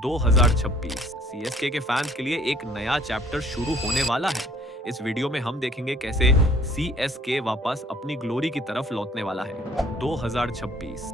2026 CSK के fans के लिए एक नया चैप्टर शुरू होने वाला है। इस वीडियो में हम देखेंगे कैसे सीएसके वापस अपनी ग्लोरी की तरफ लौटने वाला है। 2026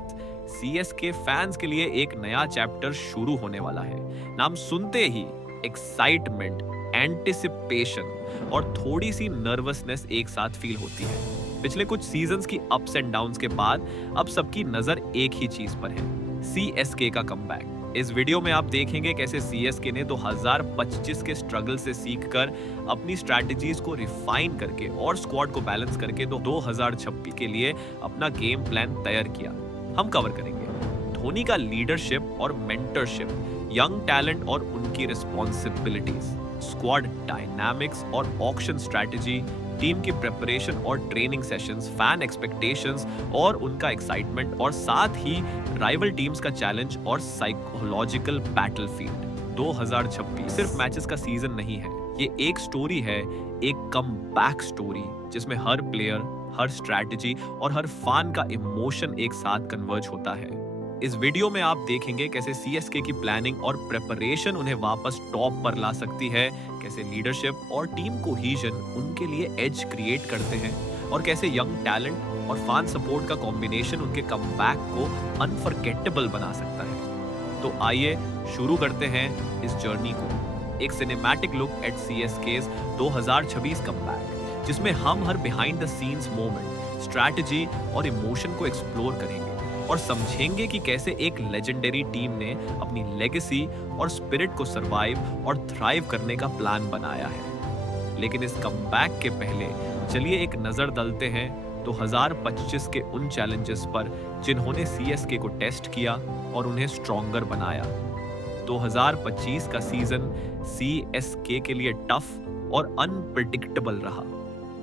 सीएसके फैंस के लिए एक नया चैप्टर शुरू होने वाला है। नाम सुनते ही एक्साइटमेंट, एंटिसिपेशन और थोड़ी सी नर्वसनेस एक साथ फील होती है। पिछले कुछ सीजन्स की अप्स एंड डाउन्स के बाद अब सबकी नजर एक ही चीज पर है, सीएसके का कमबैक। इस वीडियो में आप देखेंगे कैसे सीएसके ने 2025 के स्ट्रगल से सीखकर अपनी स्ट्रैटेजीज को रिफाइन करके और स्क्वाड को बैलेंस करके 2026 के लिए अपना गेम प्लान तैयार किया। हम कवर करेंगे धोनी का लीडरशिप और मेंटरशिप, यंग टैलेंट और उनकी रिस्पॉन्सिबिलिटीज, स्क्वाड डायनामिक्स और ऑक्शन स्ट्रैटेजी, टीम की प्रिपरेशन और ट्रेनिंग सेशंस, फैन एक्सपेक्टेशंस और उनका एक्साइटमेंट, और साथ ही राइवल टीम्स का चैलेंज और साइकोलॉजिकल बैटलफील्ड। 2026 सिर्फ मैचेस का सीजन नहीं है, ये एक स्टोरी है, एक कमबैक स्टोरी जिसमें हर प्लेयर, हर स्ट्रैटेजी और हर फैन का इमोशन एक साथ कन्वर्ज होता है। इस वीडियो में आप देखेंगे कैसे सीएसके की प्लानिंग और प्रिपरेशन उन्हें वापस टॉप पर ला सकती है, कैसे लीडरशिप और टीम कोहीजन उनके लिए एज क्रिएट करते हैं, और कैसे यंग टैलेंट और फैन सपोर्ट का कॉम्बिनेशन उनके कमबैक को अनफॉरगेटेबल बना सकता है। तो आइए शुरू करते हैं इस जर्नी को। एक cinematic look at CSK's 2026 comeback, जिसमें हम हर behind the scenes moment, strategy और इमोशन को एक्सप्लोर करेंगे और समझेंगे कि कैसे एक लेजेंडरी टीम ने अपनी लेगेसी और स्पिरिट को सरवाइव और थ्राइव करने का प्लान बनाया है। लेकिन इस कमबैक के पहले चलिए एक नजर डालते हैं 2025 के उन चैलेंजेस पर जिन्होंने सीएसके को टेस्ट किया और उन्हें स्ट्रॉन्गर बनाया। 2025 का सीजन सीएसके के लिए टफ और अनप्रेडिक्टेबल रहा।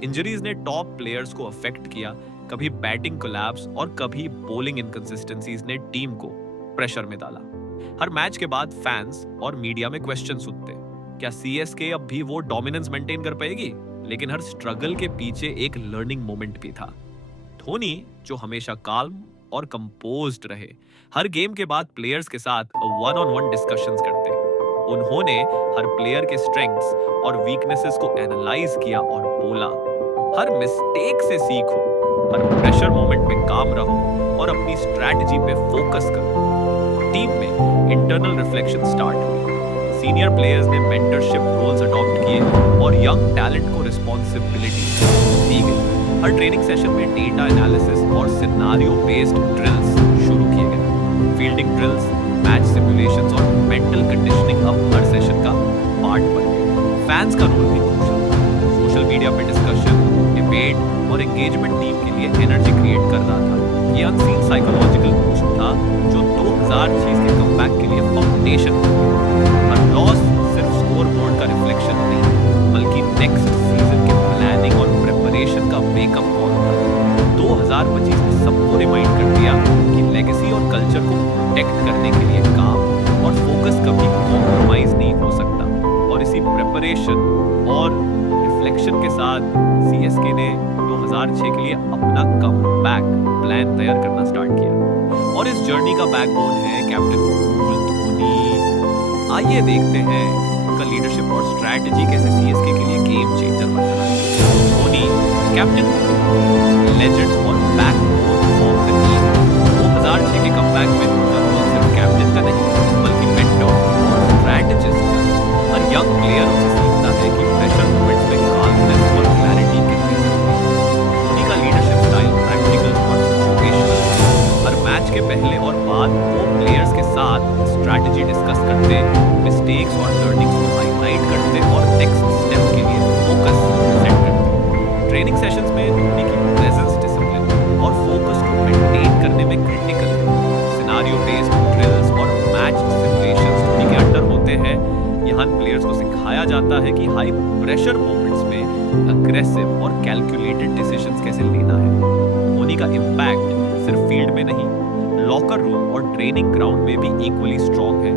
इंजरीज ने टॉप प्लेयर्स को अफेक्ट किया, कभी बैटिंग कोलैप्स और कभी बॉलिंग इनकंसिस्टेंसीज ने टीम को प्रेशर में डाला। हर मैच के बाद फैंस और मीडिया में क्वेश्चन उठते, क्या सीएसके अब भी वो डोमिनेंस मेंटेन कर पाएगी? लेकिन हर स्ट्रगल के पीछे एक लर्निंग मोमेंट भी था। धोनी, जो हमेशा काल्म और कंपोज्ड रहे, हर गेम के बाद प्लेयर्स के साथ वन ऑन वन डिस्कशंस करते। उन्होंने हर प्लेयर के स्ट्रेंथ्स और वीकनेसेस को एनालाइज किया और बोला, हर मिस्टेक से सीखो, हर प्रेशर मोमेंट में काम रहो और अपनी स्ट्रैटेजी पे फोकस करो। टीम में इंटरनल रिफ्लेक्शन स्टार्ट हुई। सीनियर प्लेयर्स ने मेंटरशिप रोल्स अडॉप्ट किए और यंग टैलेंट को रिस्पॉन्सिबिलिटी दी गई। हर ट्रेनिंग सेशन में डेटा एनालिसिस और सिनेरियो बेस्ड ड्रिल्स शुरू किए गए। फील्डिंग ड्रिल्स, मैच सिमुलेशंस और मेंटल कंडीशनिंग अब हर सेशन का पार्ट बन गए। फैंस का रोल भी क्रूशियल था। सोशल मीडिया पे डिस्कशन, डिबेट और एंगेजमेंट टीम के लिए एनर्जी क्रिएट कर रहा था। ये अनसीन साइकोलॉजिकल बूस्ट था जो 2026 के कमबैक के लिए फाउंडेशन था। हर लॉस सिर्फ स्कोर बोर्ड का रिफ्लेक्शन नहीं, बल्कि नेक्स्ट सीजन के प्लानिंग और प्रिपरेशन का वेकअप कॉल था। 2025 ने सबको रिमाइंड कर दिया कि लेगेसी और कल्चर को प्रोटेक्ट करने के लिए काम और फोकस कभी कॉम्प्रोमाइज नहीं हो सकता। और इसी प्रिपरेशन और रिफ्लेक्शन के साथ सीएसके ने 2006 के लिए अपना कमबैक प्लान तैयार करना स्टार्ट किया। और इस जर्नी का बैकबोन है कैप्टन कूल धोनी। आइए देखते हैं उनका लीडरशिप और स्ट्रैटेजी कैसे सीएसके के लिए गेम चेंजर बन रहा है। धोनी, कैप्टन, लेजेंड और बैकबोन ऑफ द टीम। 2006 के कमबैक में उनका रोल सिर्फ कैप्टन का नहीं, बल्कि मेंटर और स्ट्रैटेजिस्ट का। हर यंग प्लेयर उनसे सीखता है कि प्रेशर मोमेंट्स में काल्मनेस और क्लैरिटी कितनी जरूरी है। धोनी का लीडरशिप स्टाइल प्रैक्टिकल और सिचुएशनल। हर मैच के पहले और बाद वो प्लेयर्स के साथ स्ट्रैटेजी डिस्कस करते, मिस्टेक्स और लर्निंग्स को हाईलाइट करते और नेक्स्ट स्टेप के लिए फोकस सेट करते। ट्रेनिंग सेशंस में धोनी की प्रेजेंस, डिसिप्लिन और फोकस को मेंटेन करने में क्रिटिकल है। सिनेरियो बेस्ड ड्रिल्स और मैच सिमुलेशंस धोनी के अंडर होते हैं। यहाँ प्लेयर्स को सिखाया जाता है कि हाई प्रेशर मोमेंट्स में अग्रेसिव और कैलकुलेटेड डिसीजंस कैसे लेना है। धोनी का इम्पैक्ट सिर्फ फील्ड में नहीं, लॉकर रूम और ट्रेनिंग ग्राउंड में भी इक्वली स्ट्रॉन्ग है।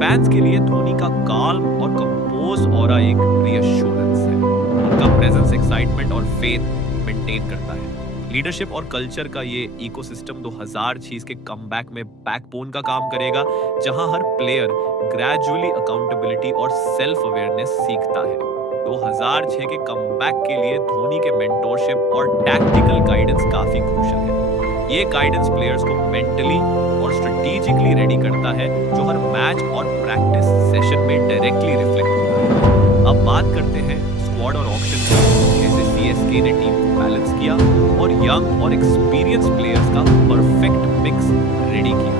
फैंस के लिए धोनी का काल्म और कंपोज ऑरा एक रीअश्योरेंस है। उनका प्रेजेंस एक्साइटमेंट और फेथ मेंटेन करता है। लीडरशिप और कल्चर का ये इकोसिस्टम 2006 के कमबैक में बैकबोन का काम करेगा, जहां हर प्लेयर ग्रेजुअली अकाउंटेबिलिटी और सेल्फ अवेयरनेस सीखता है। 2006 के कमबैक के लिए धोनी के मेंटोरशिप और टैक्टिकल गाइडेंस काफी क्रूशियल है। ये गाइडेंस प्लेयर्स को मेंटली और स्ट्रेटेजिकली रेडी करता है, जो हर मैच और प्रैक्टिस सेशन में डायरेक्टली रिफ्लेक्ट होता है। अब बात करते हैं स्क्वाड और ऑक्शन की, कैसे सीएसके ने टीम को बैलेंस किया और यंग और एक्सपीरियंस प्लेयर्स का परफेक्ट मिक्स रेडी किया।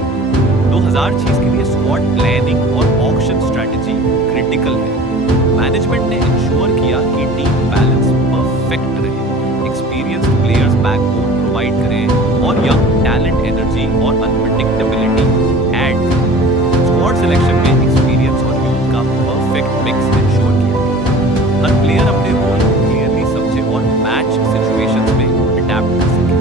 2006 के लिए स्क्वाड प्लानिंग और ऑक्शन स्ट्रेटजी क्रिटिकल है। मैनेजमेंट ने इंश्योर किया कि टीम बैलेंस परफेक्ट रहे, एक्सपीरियंस प्लेयर्स बैकबोन प्रोवाइड करें और यंग टैलेंट एनर्जी और अनप्रेडिक्टेबिलिटी ऐड करें। स्क्वाड सिलेक्शन में एक्सपीरियंस और यूथ का परफेक्ट मिक्स इंश्योर किया गया। हर प्लेयर अपने रोल को क्लियरली समझे और मैच सिचुएशंस में अडैप्ट कर सके।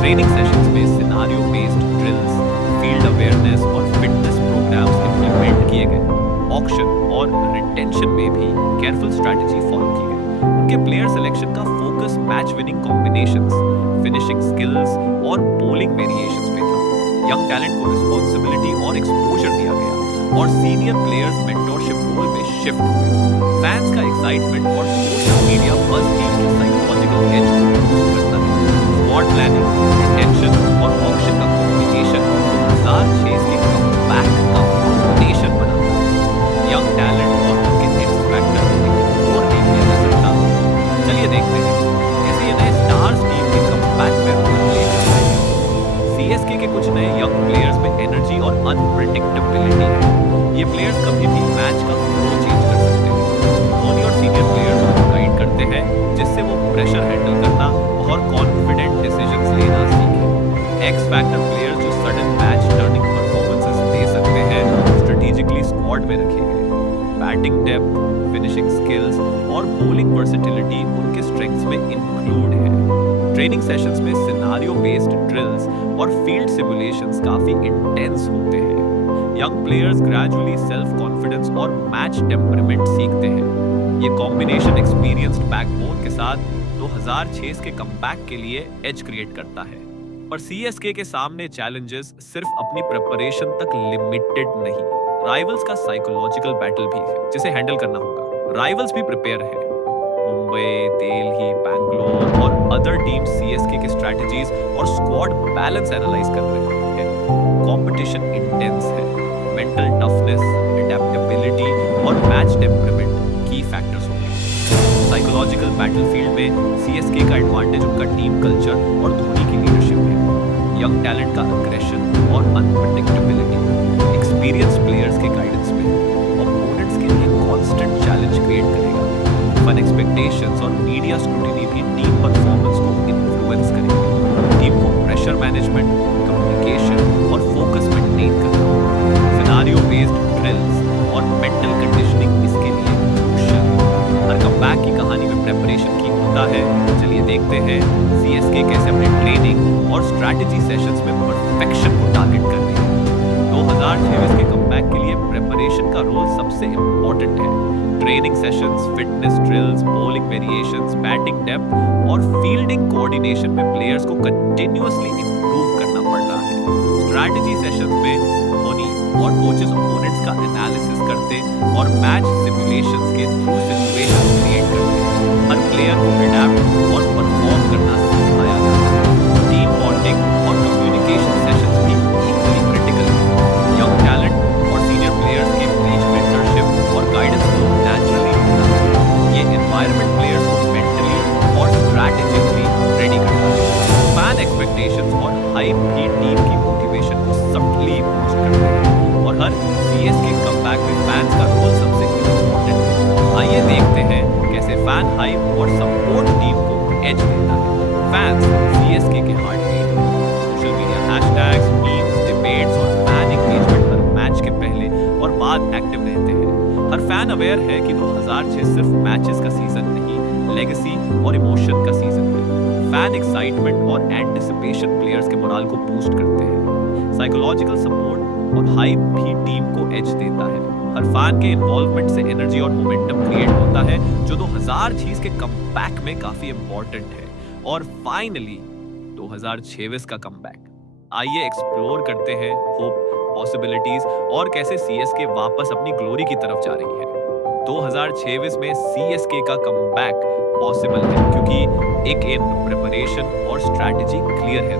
ट्रेनिंग सेशंस में scenario based drills, field awareness और फिटनेस प्रोग्राम्स इंप्लीमेंट किए गए। ऑक्शन और रिटेंशन में भी केयरफुल स्ट्रेटजी फॉलो की गई। उनके प्लेयर सिलेक्शन का focus match winning combinations, finishing skills और बॉलिंग वेरिएशंस पे था। यंग टैलेंट को रिस्पांसिबिलिटी और एक्सपोजर दिया गया और सीनियर प्लेयर्स मेंटोरशिप रोल में शिफ्ट हुए। फैंस का एक्साइटमेंट और सोशल मीडिया बस टीम की साइकोलॉजिकल एज को बूस्ट करता है। स्क्वाड प्लानिंग, रिटेंशन और ऑक्शन का कॉम्बिनेशन 2006 के कमबैक का फाउंडेशन बनाता है। यंग टैलेंट और उनके एक्स फैक्टर को इग्नोर नहीं किया जा सकता। चलिए देखते हैं कैसे ये नए स्टार्स टीम के कमबैक में रोल प्ले करते हैं। सीएसके के कुछ नए यंग प्लेयर्स में एनर्जी और अनप्रेडिक्टेबिलिटी है। ये प्लेयर्स कभी भी मैच का फ्लो चेंज कर सकते हैं। धोनी और सीनियर प्लेयर्स उनको गाइड करते हैं, जिससे वो प्रेशर हैंडल करना और कॉन्फिडेंट डिसीजंस लेना सीखें। एक्स फैक्टर प्लेयर्स जो सडन मैच टर्निंग परफॉर्मेंसेस दे सकते हैं, स्ट्रेटेजिकली स्क्वाड में रखे गए। बैटिंग डेप्थ, फिनिशिंग स्किल्स और बॉलिंग वर्सेटिलिटी उनके स्ट्रेंथ्स में इंक्लूड है। ट्रेनिंग सेशंस में सिनेरियो बेस्ड ड्रिल्स और फील्ड सिमुलेशंस काफी इंटेंस होते हैं। Young players gradually self confidence और मैच टेम्परामेंट सीखते हैं। ये कॉम्बिनेशन एक्सपीरियंस्ड बैकबोन के साथ 2006 के कमबैक के लिए एज क्रिएट करता है। पर सीएसके के सामने चैलेंजेस सिर्फ अपनी प्रिपरेशन तक लिमिटेड नहीं, राइवल्स का साइकोलॉजिकल बैटल भी है, जिसे हैंडल करना होगा। राइवल्स भी प्रिपेयर है। मुंबई, दिल्ली, बैंगलोर और अदर टीम सीएसके के स्ट्रेटजीज और स्क्वाड बैलेंस एनालाइज कर रहे हैं। कंपटीशन इंटेंस है। मेंटल टफनेस, अडैप्टेबिलिटी और मैच टेम्परामेंट की फैक्टर्स होंगे। साइकोलॉजिकल बैटलफील्ड में सीएसके का एडवांटेज उनका टीम कल्चर और धोनी की लीडरशिप है। यंग टैलेंट का अग्रेशन और अनप्रेडिक्टेबिलिटी, एक्सपीरियंस प्लेयर्स के गाइडेंस में ओपोनेंट्स के लिए कांस्टेंट चैलेंज क्रिएट करेगा। फन एक्सपेक्टेशंस और मीडिया स्क्रूटिनी भी टीम परफॉर्मेंस को इन्फ्लुएंस करेंगे। टीम को प्रेशर मैनेजमेंट, कम्युनिकेशन और फोकस मेंटेन करना, सिनेरियो बेस्ड ड्रिल्स और मेंटल कंडीशनिंग इसके लिए क्रूशियल है। हर कमबैक की कहानी में प्रेपरेशन की होता है। चलिए देखते हैं सीएसके कैसे अपने ट्रेनिंग और स्ट्रैटेजी सेशंस में परफेक्शन को टारगेट कर रही है। 2026 के कमबैक के लिए प्रिपरेशन का रोल सबसे इंपॉर्टेंट है। Training sessions, fitness drills, bowling variations, batting depth और फील्डिंग कोऑर्डिनेशन में प्लेयर्स को कंटिन्यूअसली इंप्रूव करना पड़ रहा है। स्ट्रैटेजी सेशंस में धोनी और कोचेस ओपोनेंट्स का एनालिसिस करते और मैच सिमुलेशंस के थ्रू सिचुएशंस क्रिएट करते। हर प्लेयर को अडैप्ट और परफॉर्म करना सिखाया जाता है। टीम बॉन्डिंग और कम्युनिकेशन सेशंस भी इक्वली क्रिटिकल है। यंग टैलेंट और सीनियर प्लेयर्स के बीच मेंटरशिप और गाइडेंस को नेचुरली होता है। ये एनवायरनमेंट प्लेयर्स को मेंटली और स्ट्रैटेजिकली रेडी करता है। फैन एक्सपेक्टेशंस और हाइप भी टीम की मोटिवेशन को सब्टली बूस्ट करते हैं और हर सीएसके कमबैक में फैंस का रोल सबसे इंपॉर्टेंट है। आइए देखते हैं कैसे फैन हाइप और सपोर्ट टीम को एज देता है। फैंस सीएसके के हार्ट बीट है। Social media hashtags, memes, debates और फैन एंगेजमेंट हर मैच के पहले और बाद एक्टिव रहते हैं। हर फैन अवेयर है कि 2006 सिर्फ मैचेस का सीजन नहीं, लेगेसी और इमोशन का सीजन है। फैन एक्साइटमेंट और एंटिसिपेशन प्लेयर्स के मोराल को बूस्ट करते हैं। साइकोलॉजिकल सपोर्ट और हाइप भी टीम को एज देता है। हर फैन के इन्वॉल्वमेंट से एनर्जी और मोमेंटम क्रिएट होता है, जो 2006 के कमबैक में काफी इंपॉर्टेंट है। और फाइनली 2026 का कमबैक। आइए एक्सप्लोर करते हैं होप, पॉसिबिलिटीज और कैसे सीएसके वापस अपनी ग्लोरी की तरफ जा रही है। 2026 में सीएसके का कमबैक पॉसिबल है क्योंकि एक इन प्रिपरेशन और स्ट्रैटेजी क्लियर है।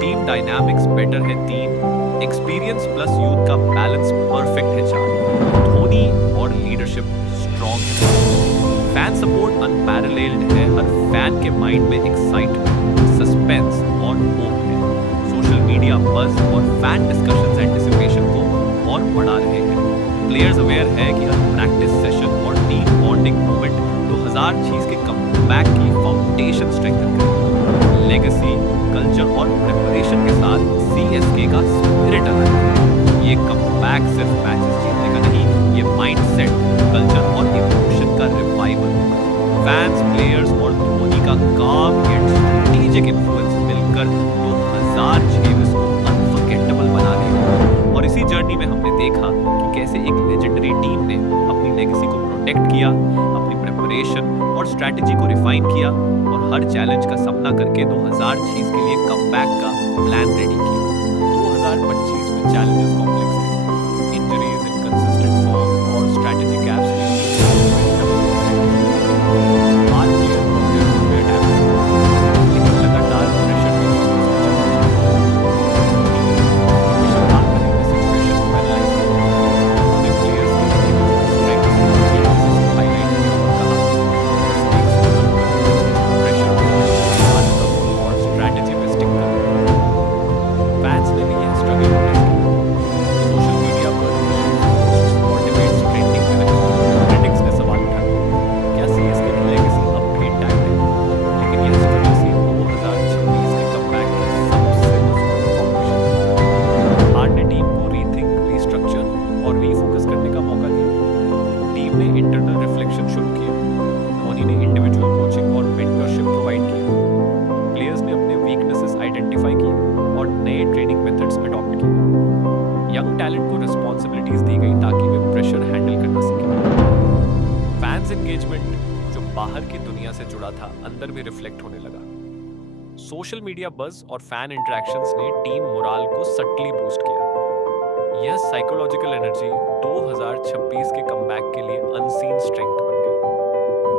टीम डायनामिक्स बेटर है 3, एक्सपीरियंस प्लस यूथ का बैलेंस परफेक्ट है 4, धोनी और लीडरशिप स्ट्रॉन्ग है। फैन सपोर्ट अनपैरेलल्ड है, हर फैन के माइंड में एक्साइटमेंट, सस्पेंस और होप है। सोशल मीडिया बज़ और फैन डिस्कशंस एंटिसिपेशन को और बढ़ा रहे हैं। प्लेयर्स अवेयर है कि हर प्रैक्टिस सेशन और टीम बॉन्डिंग मोमेंट 2026 के कमबैक की फाउंडेशन स्ट्रेंथन करेगा। लेगेसी, कल्चर और प्रिपरेशन के साथ सीएसके का स्पिरिट अलग है। ये कमबैक सिर्फ मैचेस जीतने का नहीं, ये माइंडसेट, कल्चर और इमोशन का रिवाइवल। फैंस, प्लेयर्स और धोनी का काम एंड स्ट्रेटेजिक इन्फ्लुएंस मिलकर 2026 को अनफॉरगेटेबल बना देगा। और इसी जर्नी में हमने देखा कि कैसे एक लेजेंडरी टीम ने अपनी लेगेसी को प्रोटेक्ट किया, अपनी प्रिपरेशन और स्ट्रैटेजी को रिफाइन किया और हर चैलेंज का सामना करके 2026 के लिए कमबैक का प्लान रेडी किया। 2025 में चैलेंजेस कॉम्प्लेक्स थे, इंजरीज, इनकंसिस्टेंट फॉर्म और स्ट्रैटेजी गैप्स ने हार प्लेयर को प्रिपेयर्ड है, लेकिन लगातार प्रेशर में अंदर भी रिफ्लेक्ट होने लगा। सोशल मीडिया बज़ और फैन इंटरेक्शंस ने टीम मोराल को सटली बूस्ट किया। यह साइकोलॉजिकल एनर्जी 2026 के कमबैक के लिए अनसीन स्ट्रेंथ बन गई।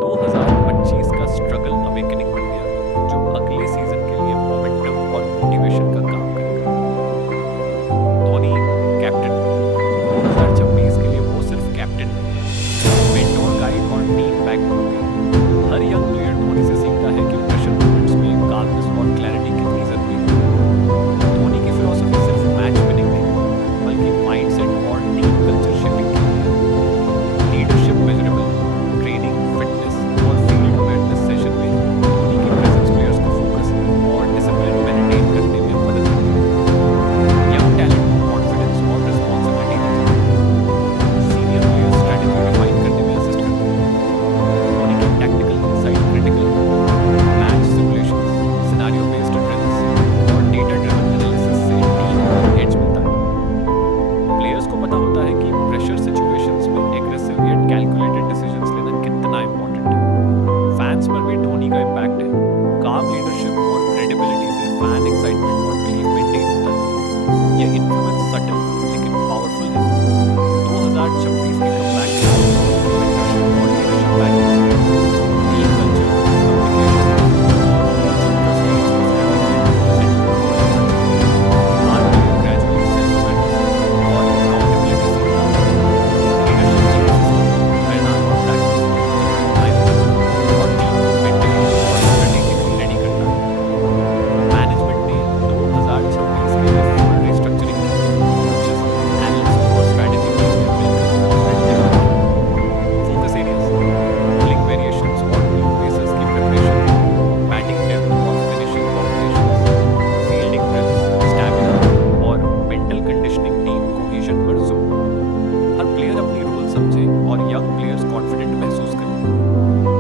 2025 का स्ट्रगल अवेकनिंग बन गया, जो अगले सीजन के लिए मोमेंटम और मोटिवेशन का काम करेगा। धोनी कैप्टन 2026 के लिए वो सिर्फ कैप्टन नहीं है, मेंटोर, गाइड और टीम बैकबोन भी। हर यंग प्लेयर धोनी से सीखता है कि प्रेशर मोमेंट्स में काल्मनेस और क्लैरिटी कितनी जरूरी है। धोनी की फिलॉसफी सिर्फ मैच विनिंग नहीं, बल्कि माइंडसेट और टीम कल्चर शेपिंग की है। लीडरशिप मेजरेबल, ट्रेनिंग, फिटनेस और फील्ड अवेयरनेस सेशन में धोनी की प्रेजेंस प्लेयर्स को फोकस और डिसिप्लिन मेंटेन करने में मदद करती है। यंग टैलेंट को कॉन्फिडेंस और रिस्पॉन्सिबिलिटी देती है। सीनियर प्लेयर्स स्ट्रैटेजी रिफाइन करने में असिस्ट करते हैं। धोनी की tactical critical match simulations, scenario based drills और data driven analysis से टीम को एज मिलता है। प्लेयर्स को पता होता है कि प्रेशर सिचुएशंस में एग्रेसिव या कैलकुलेटेड डिसीजंस लेना कितना इंपॉर्टेंट है। फैंस पर भी धोनी का इम्पैक्ट है। काम लीडरशिप और क्रेडिबिलिटी से फैन एक्साइटमेंट और बिलीव मेंटेन होता है। यह इन्फ्लुएंस सटल लेकिन पावरफुल है। 2026 के कमबैक मेंटरशिप और लीडरशिप बैक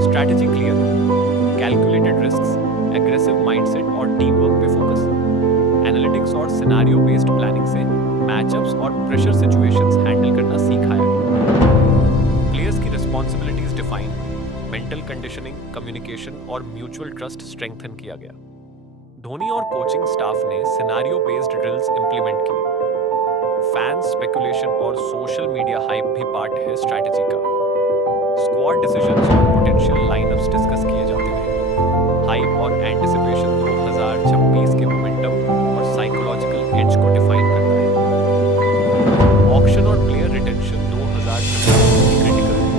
स्ट्रैटेजी क्लियर है, कैलकुलेटेड रिस्क्स, एग्रेसिव माइंडसेट और टीम वर्क पे फोकस। एनालिटिक्स और सिनेरियो बेस्ड प्लानिंग से मैचअप्स और प्रेशर सिचुएशंस हैंडल करना सिखाया गया। प्लेयर्स की responsibilities define, mental conditioning, communication और म्यूचुअल ट्रस्ट स्ट्रेंथन किया गया। धोनी और कोचिंग स्टाफ ने सिनेरियो बेस्ड ड्रिल्स इंप्लीमेंट किए। फैंस स्पेकुलेशन और सोशल मीडिया हाइप भी पार्ट है स्ट्रैटेजी का। स्क्वाड डिसीजंस और पोटेंशियल लाइनअप्स डिस्कस किए जाते हैं। हाइप और एंटिसिपेशन 2026 के मोमेंटम और साइकोलॉजिकल एज को डिफाइन करता है। ऑक्शन और प्लेयर रिटेंशन 2026 क्रिटिकल है।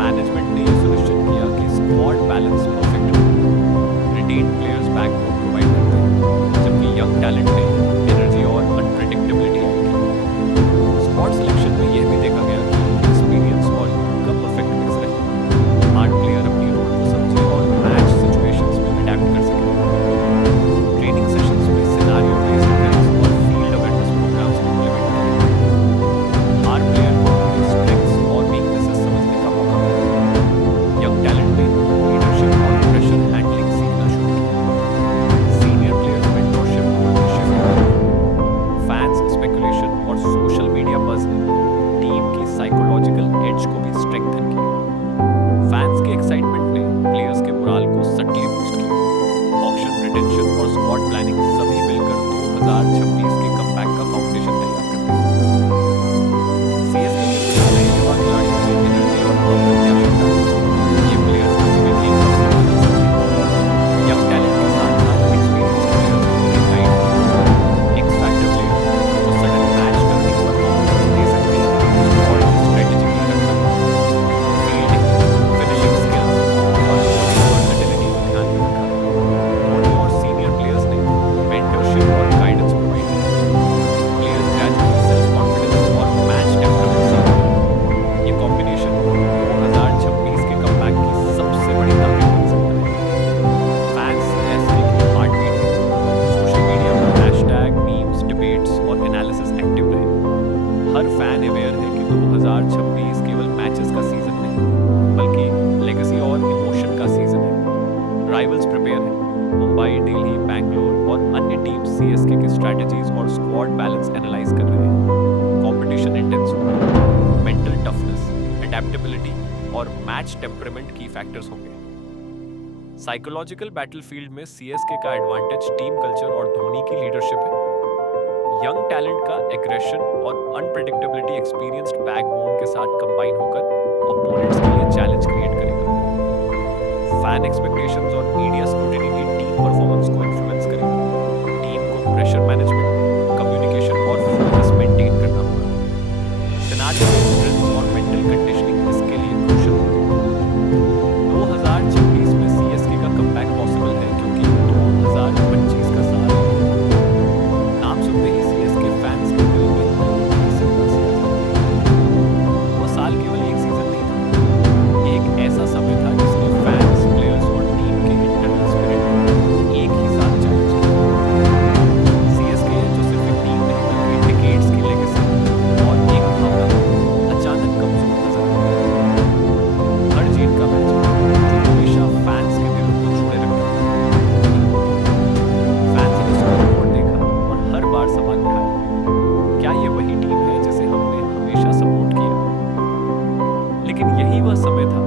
मैनेजमेंट ने यह सुनिश्चित किया कि स्क्वाड बैलेंस परफेक्ट हो। रिटेन प्लेयर्स बैकबोन प्रोवाइड करते हैं, जबकि यंग टैलेंट ने एनर्जी और अनप्रेडिक्टेबिलिटी ऐड की। स्क्वाड सिलेक्शन में यह भी देखा गया कि एक्सपीरियंस और यूथ का परफेक्ट मिक्स रहे। हार्ड प्लेयर अपनी रोल को समझे और मैच सिचुएशंस में अडैप्ट कर सके। ट्रेनिंग सेशंस में सिनेरियो बेस्ड ड्रिल्स और फील्ड अवेयरनेस प्रोग्राम्स इंप्लीमेंट किए। हर प्लेयर को अपनी स्ट्रेंथ्स और वीकनेसेस समझने का मौका मिला। यंग टैलेंट ने लीडरशिप और प्रेशर हैंडलिंग सीखना शुरू किया। सीनियर प्लेयर्स मेंटरशिप रोल में शिफ्ट हुए। फैंस स्पेकुलेशन और सोशल मीडिया बज़ ने टीम की साइकोलॉजिकल एज को भी स्ट्रेंथन किया। फैंस के एक्साइटमेंट ने प्लेयर्स के मोराल को सटली बूस्ट किया। ऑक्शन, रिटेंशन और स्क्वाड प्लानिंग सभी मिलकर 2026 के कमबैक का फाउंडेशन तैयार करते हैं। सीएसके के कुछ नए युवा खिलाड़ियों में एनर्जी और अप्रत्याशितता है। ये प्लेयर्स कभी भी गेम का हिस्सा बन सकते हैं। यंग टैलेंट के साथ साथ एक्सपीरियंस्ड प्लेयर्स को उनकी गाइड करें। एक्स फैक्टर प्लेयर जो सडन मैच टर्निंग परफॉर्मेंस दे सकते हैं और स्ट्रेटेजिकली रखते हैं। फील्डिंग, फिनिशिंग स्किल्स और वर्सेटिलिटी को ध्यान में रखा। धोनी और सीनियर प्लेयर्स ने मेंटरशिप और गाइडेंस प्रोवाइड की। प्लेयर्स ग्रेजुअली सेल्फ कॉन्फिडेंस और मैच टेम्परामेंट सीखे। ये कॉम्बिनेशन 2026 के कमबैक की सबसे बड़ी ताकत बन सकता है। फैंस सीएसके की हार्ट बीट है। सोशल मीडिया पर हैशटैग, मीम्स, डिबेट्स और एनालिसिस एक्टिव रहे। हर फैन अवेयर है कि 2026 केवल मैचेस का सीजन नहीं, बल्कि लेगेसी और इमोशन का सीजन है। राइवल्स प्रिपेयर हैं। मुंबई, दिल्ली, बैंगलोर और अन्य टीम्स सीएसके की स्ट्रैटेजीज और स्क्वाड बैलेंस एनालाइज कर रहे हैं। कंपटीशन इंटेंस होगा। मेंटल टफनेस, अडेप्टेबिलिटी और मैच टेम्परामेंट की फैक्टर्स होंगे। साइकोलॉजिकल बैटलफील्ड में सीएसके का एडवांटेज टीम कल्चर और धोनी की लीडरशिप है। यंग टैलेंट का एग्रेशन और अनप्रेडिक्टेबिलिटी एक्सपीरियंस्ड बैकबोन के साथ कंबाइन होकर ओपोनेंट्स के लिए चैलेंज क्रिएट करेगा। फैन एक्सपेक्टेशंस और मीडिया स्क्रूटिनी भी टीम परफॉर्मेंस को इन्फ्लुएंस करेगा। टीम को प्रेशर मैनेजमेंट, कम्युनिकेशन और फोकस मेंटेन करना होगा। सिनेरियो बेस्ड ड्रिल्स और मेंटल कंडीशनिंग इसके लिए क्रूशियल होंगे। 2026 में सीएसके का कमबैक पॉसिबल है क्योंकि 2025 का साल है। नाम सुनते ही सीएसके फैंस के दिल में हल्की सी उदासी आ जाती है। वो साल केवल एक सीजन नहीं था, एक ऐसा समय था जिसने फैंस, प्लेयर्स और टीम के इंटरनल स्पिरिट को एक ही साथ चैलेंज किया। सीएसके जो सिर्फ एक टीम नहीं बल्कि डिकेड्स की लेगेसी और एक भावना अचानक कमजोर नजर आई। हर जीत का मैच जो हमेशा फैंस के दिलों को जोड़े रखता है। फैंस ने स्कोरबोर्ड देखा और हर बार सवाल उठाया, क्या ये वही टीम है जिसे हमने हमेशा सपोर्ट किया? लेकिन यही वह समय था